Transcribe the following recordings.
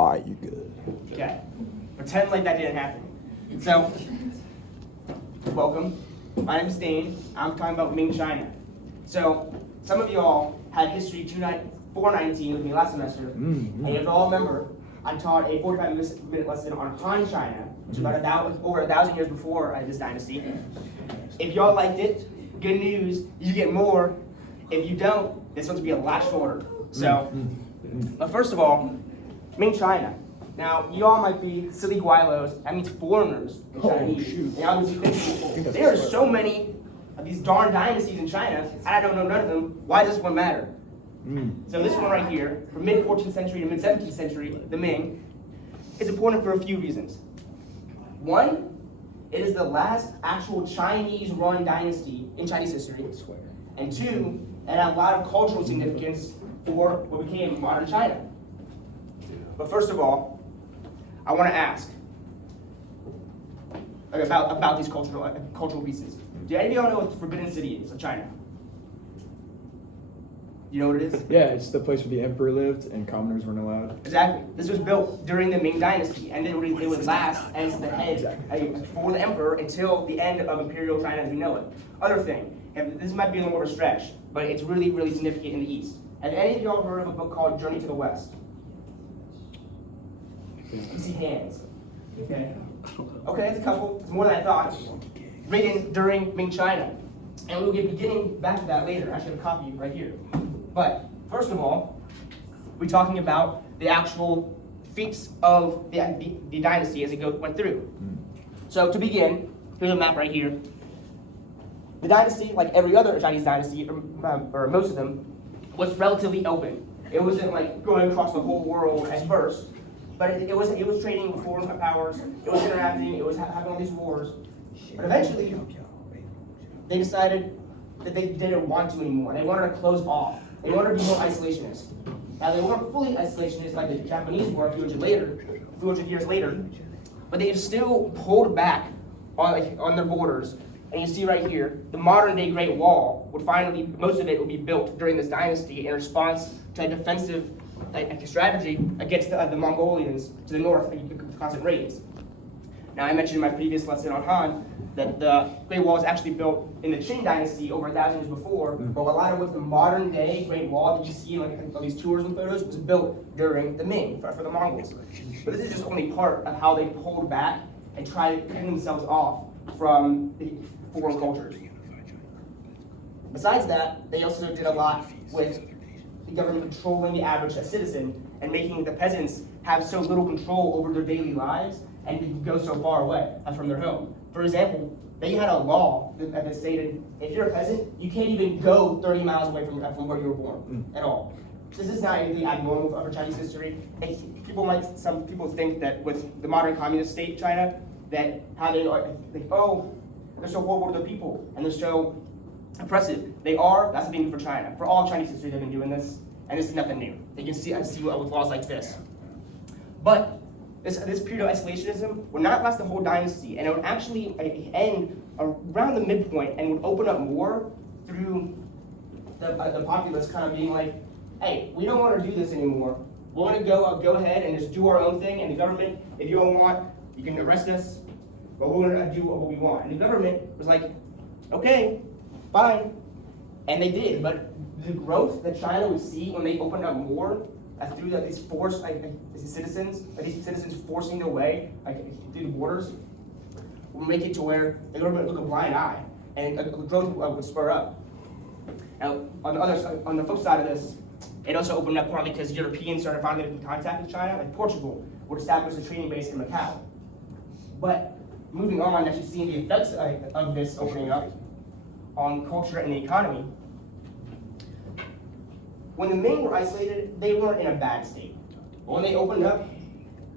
All right, you good. Okay. Pretend like that didn't happen. So, welcome. My name is Dane. I'm talking about Ming, China. So, some of y'all had history 419 with me last semester, and if you all remember, I taught a 45-minute lesson on Han China, which is over 1,000 years before this dynasty. If y'all liked it, good news, you get more. If you don't, this one's gonna be a lot shorter. So, but first of all, Ming China. Now, you all might be silly guilos, that means foreigners in Chinese. And y'all be thinking, there are so many of these darn dynasties in China, and I don't know none of them, why does this one matter? So this one right here, from mid-14th century to mid-17th century, the Ming, is important for a few reasons. One, it is the last actual Chinese-run dynasty in Chinese history. And two, it had a lot of cultural significance for what became modern China. But first of all, I want to ask about these cultural pieces. Do any of y'all know what the Forbidden City is of China? You know what it is? Yeah, it's the place where the emperor lived and commoners weren't allowed. Exactly. This was built during the Ming Dynasty, and they would last as the head for the emperor until the end of imperial China as we know it. Other thing, and this might be a little more of a stretch, but it's really, really significant in the East. Have any of y'all heard of a book called Journey to the West? You see hands. Okay. Okay, that's a couple. It's more than I thought. Written during Ming China. And we'll be getting back to that later. I should have a copy right here. But first of all, we're talking about the actual feats of the dynasty as it went through. So to begin, here's a map right here. The dynasty, like every other Chinese dynasty, or most of them, was relatively open. It wasn't like going across the whole world at first, but it was trading with foreign powers. It was interacting. It was having all these wars. But eventually, they decided that they didn't want to anymore. They wanted to close off. They wanted to be more isolationist. Now, they weren't fully isolationist like the Japanese were a few hundred years later, but they still pulled back on their borders. And you see right here, the modern-day Great Wall most of it would be built during this dynasty in response to a defensive strategy against the Mongolians to the north, constant raids. Now, I mentioned in my previous lesson on Han that the Great Wall was actually built in the Qing Dynasty over 1,000 years before, but a lot of the modern-day Great Wall that you see in all these tours and photos was built during the Ming for the Mongols. But this is just only part of how they pulled back and tried to cut themselves off from the foreign cultures. Besides that, they also did a lot with the government controlling the average citizen and making the peasants have so little control over their daily lives and go so far away from their home. For example, they had a law that stated if you're a peasant, you can't even go 30 miles away from where you were born at all. This is not anything abnormal for Chinese history. Some people think that with the modern communist state China, that how they're so horrible to their people and they're so oppressive. They are. That's the thing for China. For all Chinese history, they've been doing this, and this is nothing new. They can see with laws like this. But this period of isolationism would not last the whole dynasty, and it would actually end around the midpoint and would open up more through the populace kind of being like, hey, we don't want to do this anymore. We want to go ahead and just do our own thing, and the government, if you don't want, you can arrest us, but we're going to do what we want. And the government was like, okay, fine. And they did, but the growth that China would see when they opened up more through these forced citizens forcing their way through the borders, will make it to where the government would look a blind eye and growth would spur up. Now, on the flip side of this, it also opened up partly because Europeans started finally making contact with China, like Portugal would establish a training base in Macau. But moving on, actually seeing the effects of this opening up on culture and the economy. When the Ming were isolated, they weren't in a bad state. But when they opened up,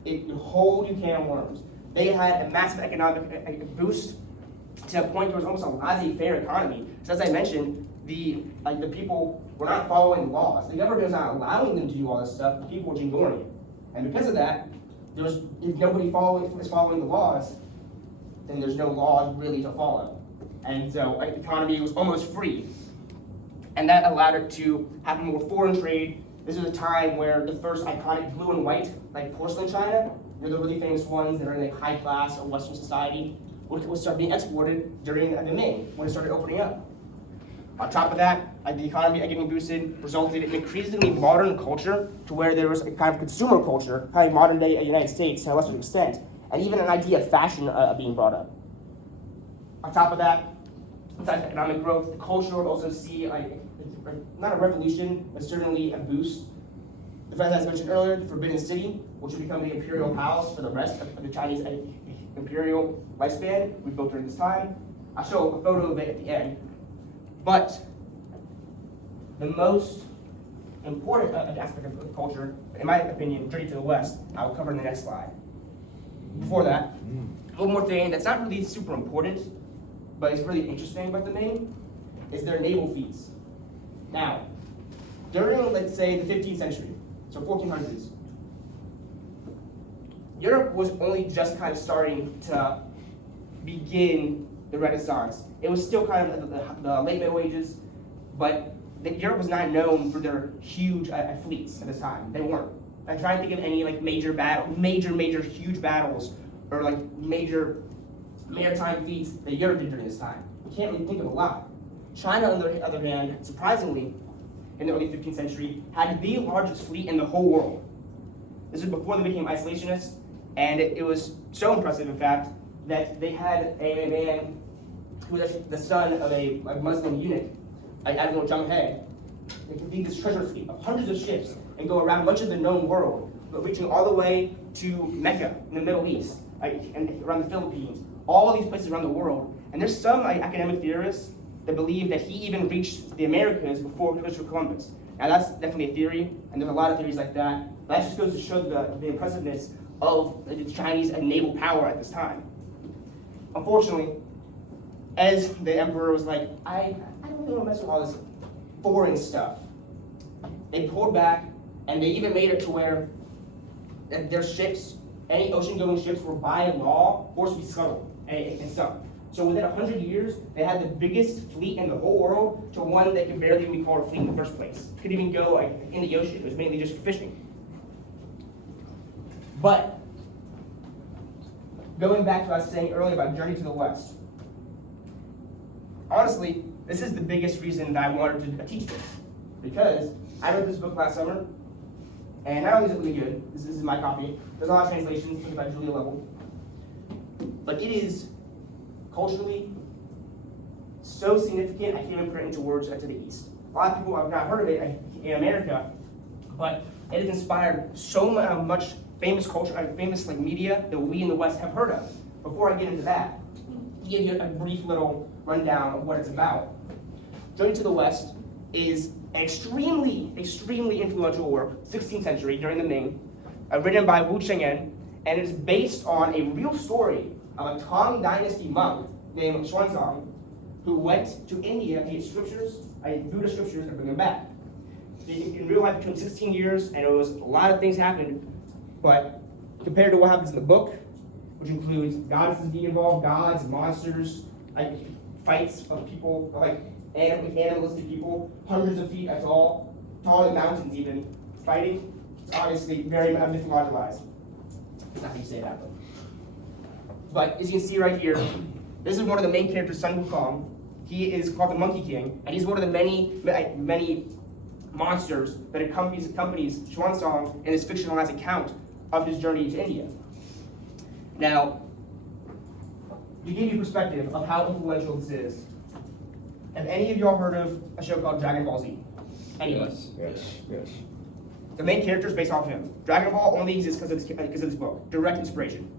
it could hold you can of worms. They had a massive economic boost to a point where it was almost a laissez-faire economy. So as I mentioned, the people were not following laws. The government was not allowing them to do all this stuff. The people were ignoring it. And because of that, if nobody is following the laws, then there's no laws really to follow. And so the economy was almost free. And that allowed it to have more foreign trade This was a time where the first iconic blue and white, like porcelain china, they're the really famous ones that are in like high class of Western society, would start being exported during the Ming when it started opening up. On top of that, the economy getting boosted resulted in increasingly modern culture to where there was a kind of consumer culture, kind of modern day United States to a lesser extent, and even an idea of fashion being brought up. On top of that, besides economic growth, the culture would also see not a revolution, but certainly a boost. The fact, as I mentioned earlier, the Forbidden City, which would become the imperial palace for the rest of the Chinese imperial lifespan, we built during this time. I'll show a photo of it at the end. But the most important aspect of the culture, in my opinion, journey to the West, I will cover in the next slide. Before that, one more thing that's not really super important, but it's really interesting about the Ming, is their naval feats. Now, during, let's say, the 15th century, so 1400s, Europe was only just kind of starting to begin the Renaissance. It was still kind of the late Middle Ages, but Europe was not known for their huge fleets at this time. They weren't. I'm trying to think of any like major huge battles or like major maritime feats that Europe did during this time. We can't really think of a lot. China, on the other hand, surprisingly, in the early 15th century, had the largest fleet in the whole world. This was before they became isolationists, and it was so impressive, in fact, that they had a man who was actually the son of a Muslim eunuch, Admiral Zheng He. They could lead this treasure fleet of hundreds of ships and go around much of the known world, but reaching all the way to Mecca in the Middle East, and around the Philippines, all these places around the world. And there's some academic theorists that believe that he even reached the Americas before Christopher Columbus. Now that's definitely a theory, and there's a lot of theories like that. But that just goes to show the impressiveness of the Chinese naval power at this time. Unfortunately, as the emperor was like, I don't really want to mess with all this foreign stuff, they pulled back, and they even made it to where their ships, any ocean-going ships, were by law forced to be scuttled and sunk. So within 100 years, they had the biggest fleet in the whole world to one that could barely even be called a fleet in the first place. Couldn't even go in the ocean. It was mainly just for fishing. But going back to what I was saying earlier about Journey to the West, honestly, this is the biggest reason that I wanted to teach this. Because I read this book last summer, and not only is it really good, this is my copy, there's a lot of translations, it's by Julia Lovell, but it is culturally so significant, I can't even put it into words to the East. A lot of people have not heard of it in America, but it has inspired so much famous culture, famous media that we in the West have heard of. Before I get into that, to give you a brief little rundown of what it's about. Journey to the West is an extremely influential work, 16th century, during the Ming, written by Wu Cheng'en, and it is based on a real story of a Tang Dynasty monk named Xuanzang, who went to India to get scriptures, Buddhist scriptures, and bring them back. In real life, it took 16 years, and it was a lot of things happened, but compared to what happens in the book, which includes goddesses being involved, gods, monsters, fights of people, animalistic people, hundreds of feet tall, taller than mountains even, fighting, it's obviously very mythologized. It's not how you say that, but as you can see right here, this is one of the main characters, Sun Wukong. He is called the Monkey King, and he's one of the many monsters that accompanies Xuanzang in this fictionalized account of his journey to India. Now, to give you perspective of how influential this is, have any of y'all heard of a show called Dragon Ball Z? Anybody? Yes. The main character is based off of him. Dragon Ball only exists because of this book. Direct inspiration.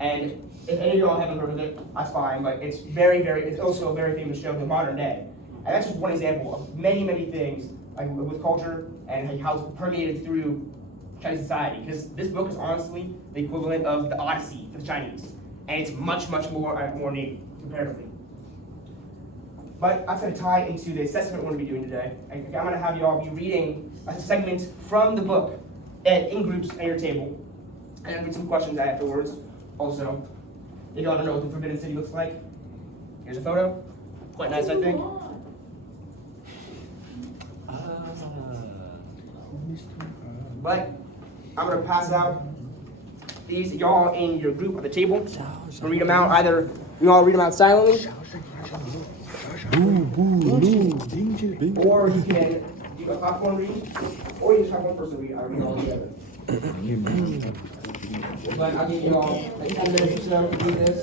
And if any of y'all haven't heard of it, that's fine, but it's it's also a very famous show in the modern day. And that's just one example of many things with culture and how it's permeated through Chinese society. Because this book is honestly the equivalent of the Odyssey for the Chinese. And it's much more neat, comparatively. But that's going to tie into the assessment we're going to be doing today. I'm going to have you all be reading a segment from the book in groups at your table. And I'll read some questions afterwards. Also, if y'all don't know what the Forbidden City looks like, here's a photo. Quite nice, I think. But I'm gonna pass out these, y'all in your group at the table. We'll read them out. Either we all read them out silently, or you can do a popcorn reading, or you just have one person read. I read all together. But I'll give you all like 10 minutes or so to do this.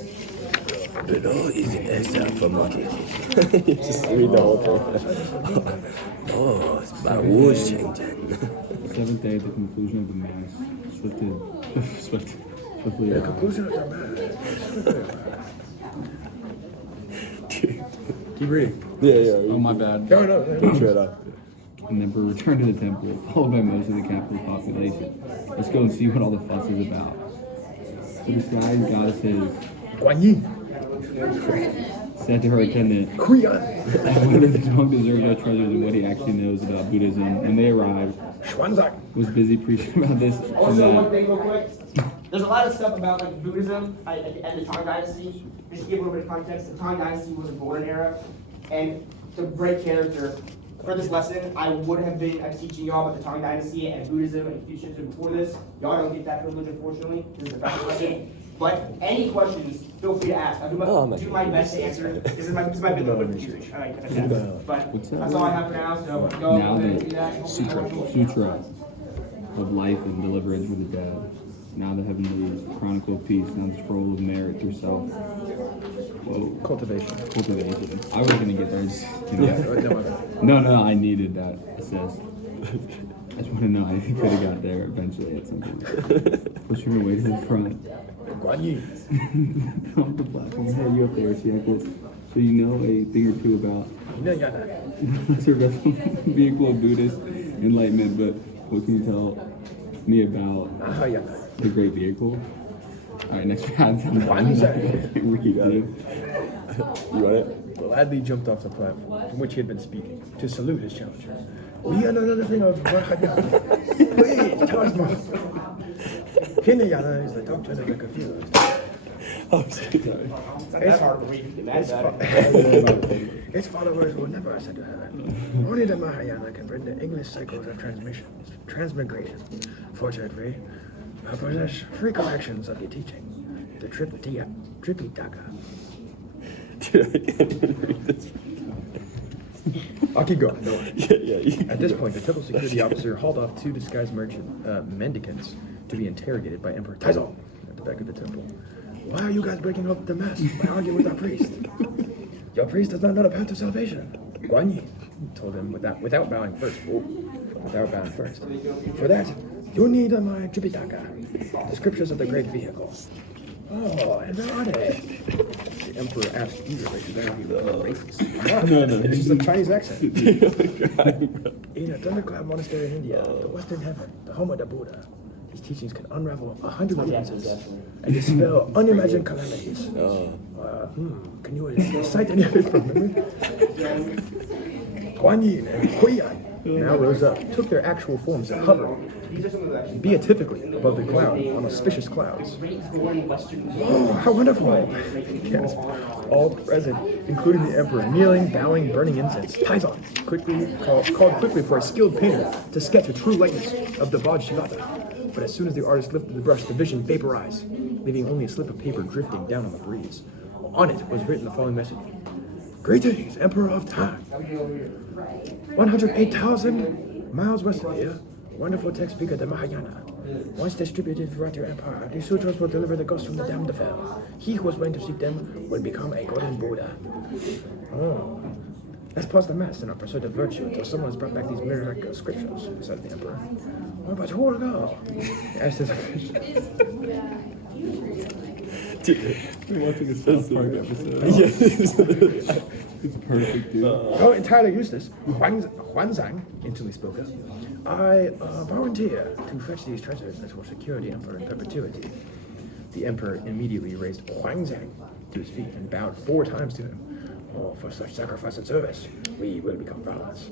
The law is for market. Just read the whole thing. Oh, it's my wars changing. Seventh day at the conclusion of the mass, swiftly. The conclusion of the mass. Keep reading. Yeah. Oh, my bad. No. Don't shut up. And then we returned to the temple, followed by most of the capital population. Let's go and see what all the fuss is about. So the sky goddesses said to her attendant, I wonder if this monk deserves no treasures and what he actually knows about Buddhism. When they arrived, was busy preaching about this and Also, one that. thing real quick. There's a lot of stuff about like Buddhism and the Tang Dynasty. Just to give a little bit of context, the Tang Dynasty was a golden era, and to break character, for this lesson, I would have been teaching y'all about the Tang Dynasty and Buddhism and Confucianism before this. Y'all don't get that privilege, unfortunately. This is a practice lesson. But any questions, feel free to ask. I'll do my best to answer. This might be a little bit confusing. But that's all I have for now. So go Now ahead and the do that. Sutra of life and deliverance for the dead. Now the heavenly chronicle of peace. Now the scroll of merit through self. Whoa. Cultivation. I was gonna get there. No, I needed that assist. I just want to know I could have got there eventually at some point. Pushing her way to the front. Off the platform. Hey, you up there, Chiakis. So you know a thing or two about vehicle of Buddhist enlightenment, but what can you tell me about the great vehicle? Alright, next round. You want it? Gladly jumped off the platform from which he had been speaking to salute his challengers. We are another thing of Mahayana. Please tell us more. Hinayana is the doctrine of the confused. That's hard to read. Its followers will never ascend to heaven. Only the Mahayana can bring the English cycles of transmigration. Fortunately, I possess 3 collections of your teaching. The Tripitaka. Dude, I can't even read this. I'll keep going. Don't worry. Yeah. At this point, the temple security officer hauled off 2 disguised mendicants to be interrogated by Emperor Taizong at the back of the temple. Why are you guys breaking up the mass by arguing with our priest? Your priest does not know the path to salvation. Guan Yi told him without bowing first. For that, you need my Tripitaka, the scriptures of the great vehicle. Oh, and where are they? The emperor asked eagerly to learn he was racist. No. It's just a Chinese accent. In a thundercloud monastery in India, the Western Heaven, the home of the Buddha, his teachings can unravel 100 differences and dispel unimagined calamities. Can you cite any of it from memory? Guan Yin and Hui Yan now rose up, took their actual forms and hovered beatifically above the cloud on auspicious clouds. Oh, how wonderful! Yes. All present, including the emperor, kneeling, bowing, burning incense. Taizong called quickly for a skilled painter to sketch a true likeness of the Vajrayana. But as soon as the artist lifted the brush, the vision vaporized, leaving only a slip of paper drifting down on the breeze. On it was written the following message. Greetings, Emperor of Tang. 108,000 miles west of here, wonderful text speaker the Mahayana. Once distributed throughout your empire, these sutras will deliver the ghosts from the damned to hell. He who was willing to seek them will become a golden Buddha. Oh. Let's pause the mass in our pursuit of virtue until someone has brought back these miraculous scriptures, said the emperor. What about who will go? Asked his official. We're watching a South Park episode. It's perfect, dude. Oh, entirely useless. Huanzang instantly spoke up. I volunteer to fetch these treasures that will secure the emperor in perpetuity. The emperor immediately raised Huanzang to his feet and bowed 4 times to him. Oh, for such sacrifice and service, we will become brothers.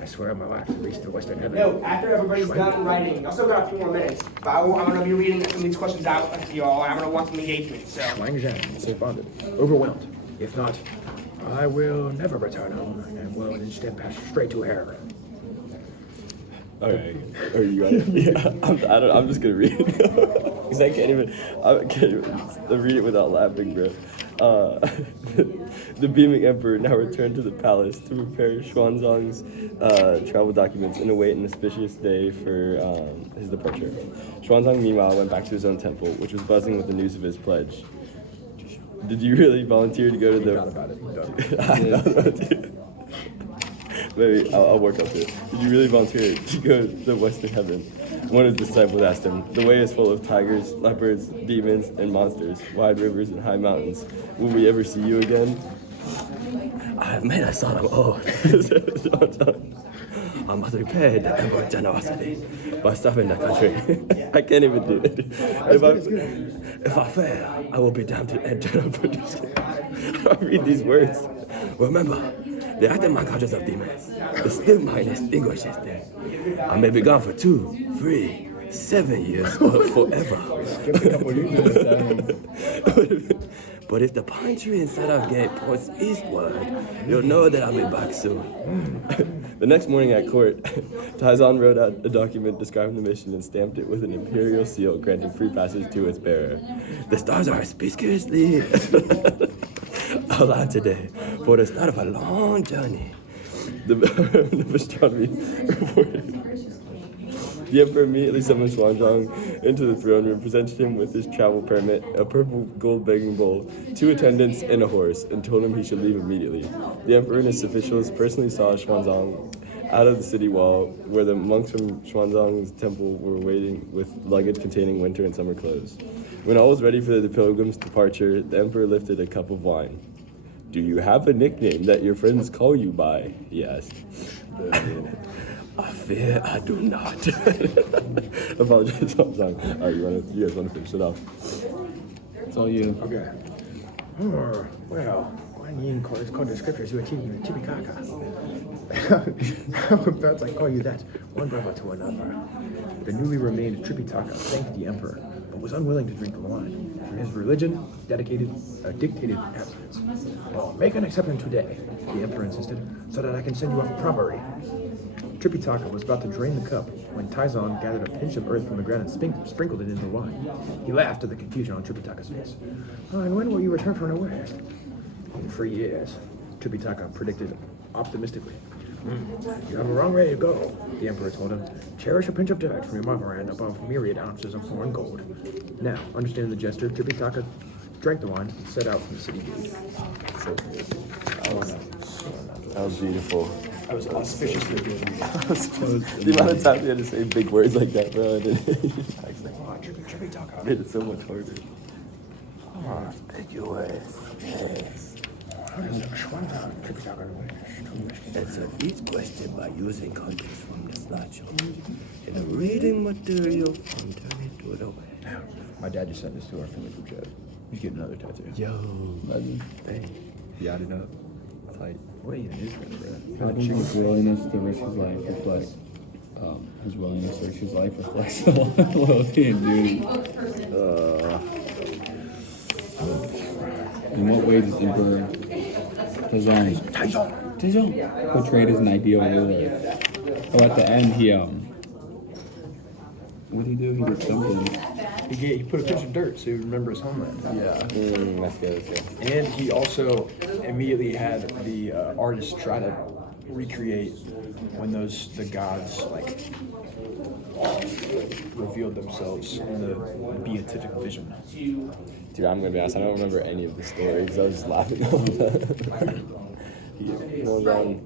I swear on my life to reach the Western Heaven. No, after everybody's done writing, I'll still got a few more minutes, but I'm going to be reading some of these questions out to y'all, and I'm going to want some engagement, so. Wang Zhang responded, overwhelmed. If not, I will never return home and will instead pass straight to heroin. Alright. Or you got it? Yeah. I'm just gonna read it. Because I can't even read it without laughing, bro. The beaming emperor now returned to the palace to prepare Xuanzang's travel documents and await an auspicious day for his departure. Xuanzang, meanwhile, went back to his own temple, which was buzzing with the news of his pledge. Did you really volunteer to go to the... Not about it. Maybe I'll work up to it. Did you really volunteer to go to the western heaven? One of his disciples asked him, "The way is full of tigers, leopards, demons, and monsters, wide rivers and high mountains. Will we ever see you again?" "I have made a solemn oath," said Xuanzang. "I must repay the emperor's generosity by serving the country." I can't even do it. If I fail, I will be damned to eternal perdition. I read these words. Remember, the aftermath conscious of demons, the still mind extinguishes them. I may be gone for 2, 3, 7 years, or forever. But if the pine tree inside our gate points eastward, you'll know that I'll be back soon. The next morning at court, Taizan wrote out a document describing the mission and stamped it with an imperial seal granting free passage to its bearer. The stars are auspiciously aligned today for the start of a long journey. The astronomy reported. The emperor immediately summoned Xuanzang into the throne room, presented him with his travel permit, a purple gold begging bowl, 2 attendants, and a horse, and told him he should leave immediately. The emperor and his officials personally saw Xuanzang out of the city wall, where the monks from Xuanzang's temple were waiting with luggage containing winter and summer clothes. When all was ready for the pilgrim's departure, the emperor lifted a cup of wine. "Do you have a nickname that your friends call you by?" he asked. "I fear I do not." Apologize, Xuanzang. All right, you guys want to finish it off? It's all you. Okay. Well, Guan Yin calls the scriptures you a chipicaka. How about I call you that, one brother to another? The newly remained Tripitaka thanked the emperor, but was unwilling to drink the wine. For his religion dictated abstinence. "Well, make an exception today," the emperor insisted, "so that I can send you off properly." Tripitaka was about to drain the cup when Taizan gathered a pinch of earth from the ground and sprinkled it into the wine. He laughed at the confusion on Tripitaka's face. "And when will you return from unawares?" "In 3 years," Tripitaka predicted optimistically. "You have a long way to go," the emperor told him. "Cherish a pinch of dirt from your motherland above myriad ounces of foreign gold." Now, understanding the gesture, Tripitaka drank the wine and set out from the city gate. So good. That was beautiful. I was auspiciously good. The amount of time we had to say big words like that, bro. And Tripitaka. made it so much harder. Ambiguous. Yes. Answer each question by using context from the slideshow and the reading material from Turning to the Web. My dad just sent this to our family group chat. He's getting another tattoo. Yo, dang. He added up. Tight. What even is that, bro? I think his willingness to risk his life reflects his willingness to risk his life reflects the loyalty and duty. In what way does Emperor Taizong portrayed as an ideal ruler? Oh, at the end what did he do? He did something. He put a pinch of dirt so he would remember his homeland. Yeah. That's good. And he also immediately had the artist try to recreate when the gods revealed themselves in the beatific vision. Dude, I'm gonna be honest, I don't remember any of the story because I was just laughing all the time. He was on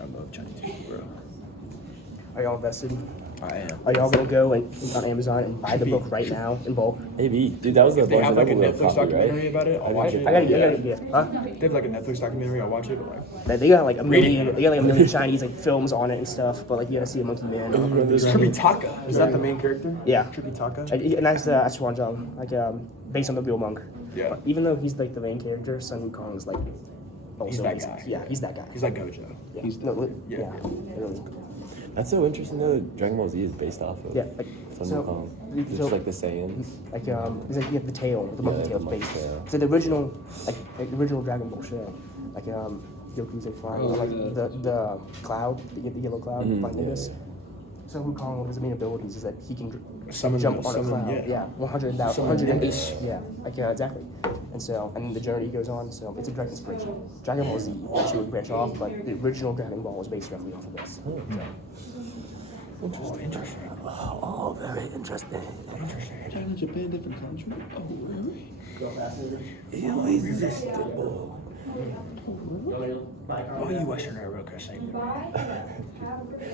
I love Chinese people, bro. Are y'all invested? I am. Are y'all gonna go on Amazon and buy the book right now in bulk? Maybe. Dude, that was the They have like a Barnes & Netflix Noble copy, documentary right? about it. I'll watch it. I gotta get huh? They have like a Netflix documentary. I'll watch it. But They got like a million. They got like a million Chinese films on it and stuff. But you gotta see a Monkey Man. Tripitaka. Is that the main character? Yeah. Tripitaka. And that's Xuanzang, based on the real monk. Yeah. But even though he's the main character, Sun Wukong is He's that guy. Yeah, he's that guy. He's like Gojo. Yeah. He's Yeah. Really. That's so interesting though. Dragon Ball Z is based off of Yeah, like, Sun so- Wukong. It's so- just like the Saiyans. Like it's like you have the tail, the monkey Yeah, tail's the monkey based. tail. So the original, like the original Dragon Ball show, like Goku's like flying on like the cloud, the yellow cloud, like Nimbus. So Wukong, one of his main abilities is that he can jump on a cloud. Yeah, 100 Nimbus. Yeah, like exactly. And so, and then the journey goes on. So it's a direct inspiration. Dragon Ball Z actually would branch off, but the original Dragon Ball was based roughly off of this. Interesting. Oh, very interesting. China, Japan, different country. Oh, really? Irresistible. Oh, you Western America same.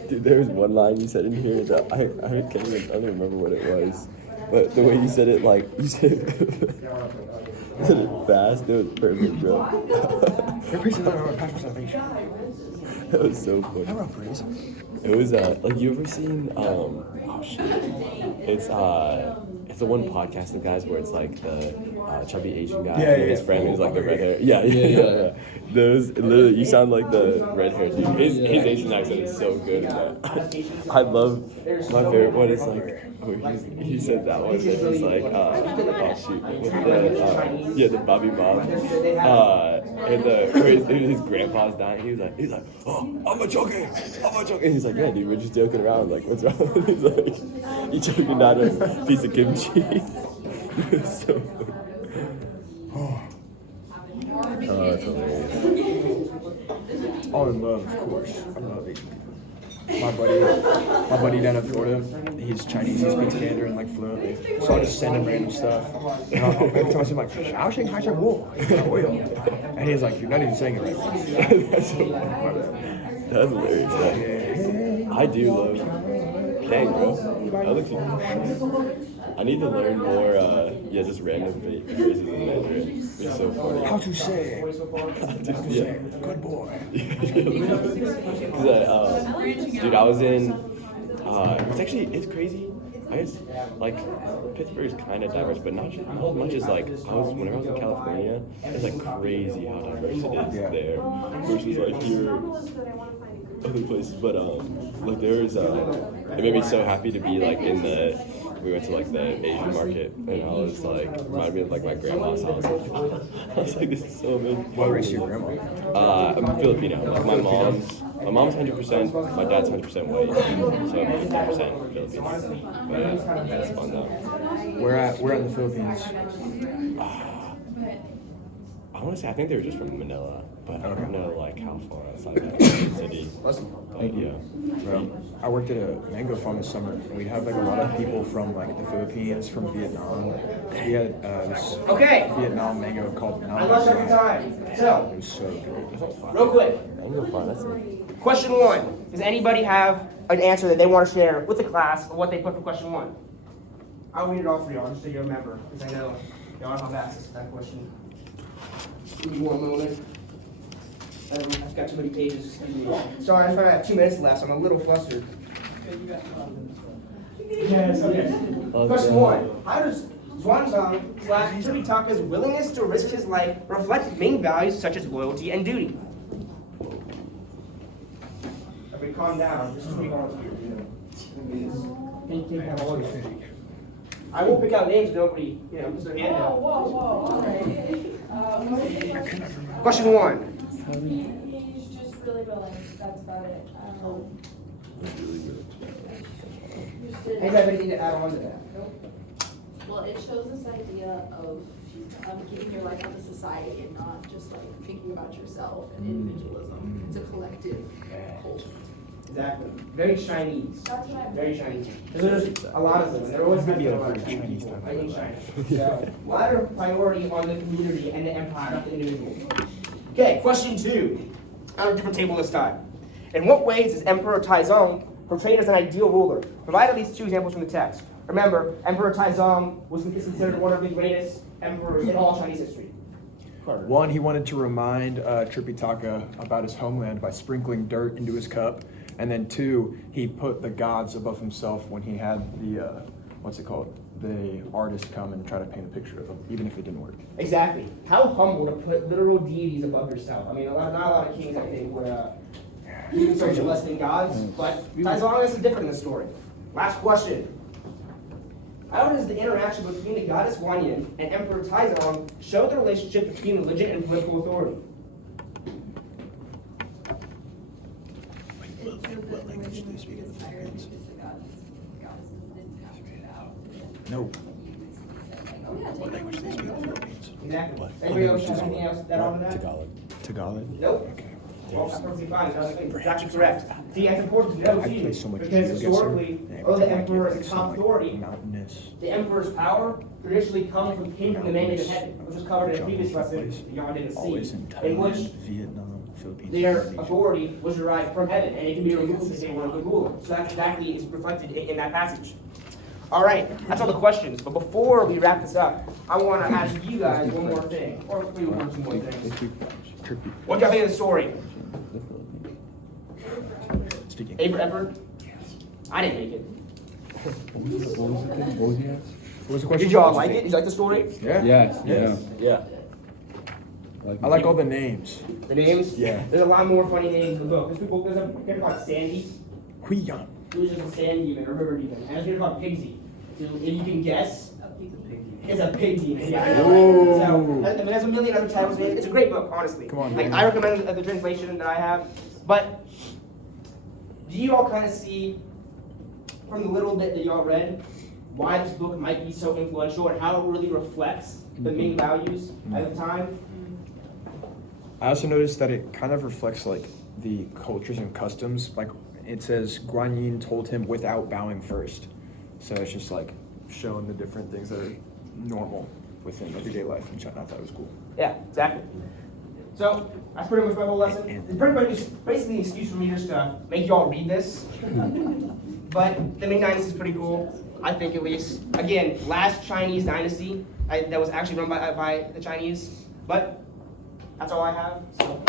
Dude, there was one line you said in here that I can't even, I don't even remember what it was. But the way you said it, like, you said it, you said it fast, it was perfect, bro. Your priest is not pastor salvation. That was so funny. I wrote praise. It was, like, you ever seen, oh shit. It's the one podcast of guys where it's like the chubby Asian guy and his friend who's like the red hair. Yeah. Those, literally, you sound like the red hair dude. His Asian accent is so good in that. I love, my favorite one is like, he said that one, and he's like, oh shoot, what's the Bobby Bob, and his grandpa's dying, he's like, oh, I'm a joking, and he's like, yeah dude, we're just joking around, like, what's wrong? He's like, you choking down a piece of kimchi. It's so funny. Oh, that's hilarious. All in love, of course. I love Asian people. My buddy down in Florida, he's Chinese, he speaks Mandarin like fluently. So I'll just send him random stuff. And every time I say like, Xiaoxing Hai Sheng Wu, and he's like, you're not even saying it right. That's so funny. That's hilarious. I do love. Dang, bro. I need to learn more, just random phrases in Mandarin. It's so funny. How to say? Yeah. Good boy. Dude, I was in. It's crazy. I guess like Pittsburgh is kind of diverse, but not as much as like whenever I was in California. It's like crazy how diverse it is there versus like your other places. But like there was it made me so happy to be like in the. We went to like the Asian market, and I was like, reminded me of like my grandma's house. I was like, this is so amazing. What race is your grandma? I'm Filipino. Like my mom's 100%, my dad's 100% white, so I'm 50% Filipino. But yeah, that's fun though. Where in the Philippines? I want to say I think they were just from Manila, but I don't know like how far outside that city. But yeah. Well, I worked at a mango farm this summer, and we had like a lot of people from like the Philippines, from Vietnam. We had this Vietnam mango called Nam. I lost track of time. So, It was so good. real quick, Mango farm, that's it. question 1. Does anybody have an answer that they want to share with the class of what they put for question 1? I'll read it off for y'all just so you remember, because I know y'all have access to that question. Give me one moment. I've got too many pages. Excuse me. Sorry, I have 2 minutes left, so I'm a little flustered. Yes, okay. Question 1. How does Zhuang/Tripitaka's willingness to risk his life reflect Ming values such as loyalty and duty? Everybody calm down. This is pretty I won't pick out names, nobody, puts their hand out. Question 1. He's just really willing. That's about it. Anybody have anything to add on to that? Well, it shows this idea of giving your life on to society and not just like thinking about yourself and individualism. It's a collective whole. Exactly. Very Chinese. That's what I'm Very Chinese. There's a lot of them. There always going to be a lot of Chinese stuff. I think China. So, wider priority on the community and the empire, not the individual. Okay, question 2. On a different table this time. In what ways is Emperor Taizong portrayed as an ideal ruler? Provide at least 2 examples from the text. Remember, Emperor Taizong was considered one of the greatest emperors in all Chinese history. One, he wanted to remind Tripitaka about his homeland by sprinkling dirt into his cup. And then 2, he put the gods above himself when he had the what's it called? The artist come and try to paint a picture of them, even if it didn't work. Exactly. How humble to put literal deities above yourself. I mean, not a lot of kings, I think, would even so much less than gods, but Taizong is different in the story. Last question. How does the interaction between the goddess Guanyin and Emperor Taizong show the relationship between religion and political authority? What language do they speak in the Philippines? No. What language do they speak in the Philippines? Exactly. Anybody else have anything else that on that? Tagalog? Nope. Well, that's perfectly fine. That's exactly correct. See, that's important to know I too, play so much because geoguessr. historically, although the emperor is a So, top like, authority, mountainous. the emperor's power traditionally comes from king from the mandate of heaven, which was covered in a previous lesson that y'all didn't Always see, in in which Thailand, Vietnam, Philippines. their Indonesia. authority was derived from heaven, and it can be removed if they weren't a good ruler. So that's exactly is reflected in that passage. All right, that's all the questions. But before we wrap this up, I want to ask you guys one more thing, or maybe one or two more things. What do y'all think of the story? Speaking. A for effort? I didn't make it. What was he asked? What was the question? Did y'all like it? Did you like the story? Yeah. Yes. Yeah. I like all the names. The names? Yeah. There's a lot more funny names in the book. There's a character called Sandy, Huiyan. who's just a sand demon or river demon. And there's a character called Pigsy, who, if you can guess, is a pig demon. Yeah, I know, right? So, I mean, there's a million other titles. It's a great book, honestly. Come on, Like, man. I recommend the translation that I have. But do you all kind of see, from the little bit that y'all read, why this book might be so influential and how it really reflects the Ming values at the time? I also noticed that it kind of reflects like the cultures and customs. Like it says Guanyin told him without bowing first. So it's just like showing the different things that are normal within everyday life in China. I thought it was cool. Yeah, exactly. So that's pretty much my whole lesson. It's pretty much just basically an excuse for me just to make y'all read this. But the Ming Dynasty is pretty cool, I think at least. Again, last Chinese dynasty that was actually run by the Chinese. But that's all I have. So.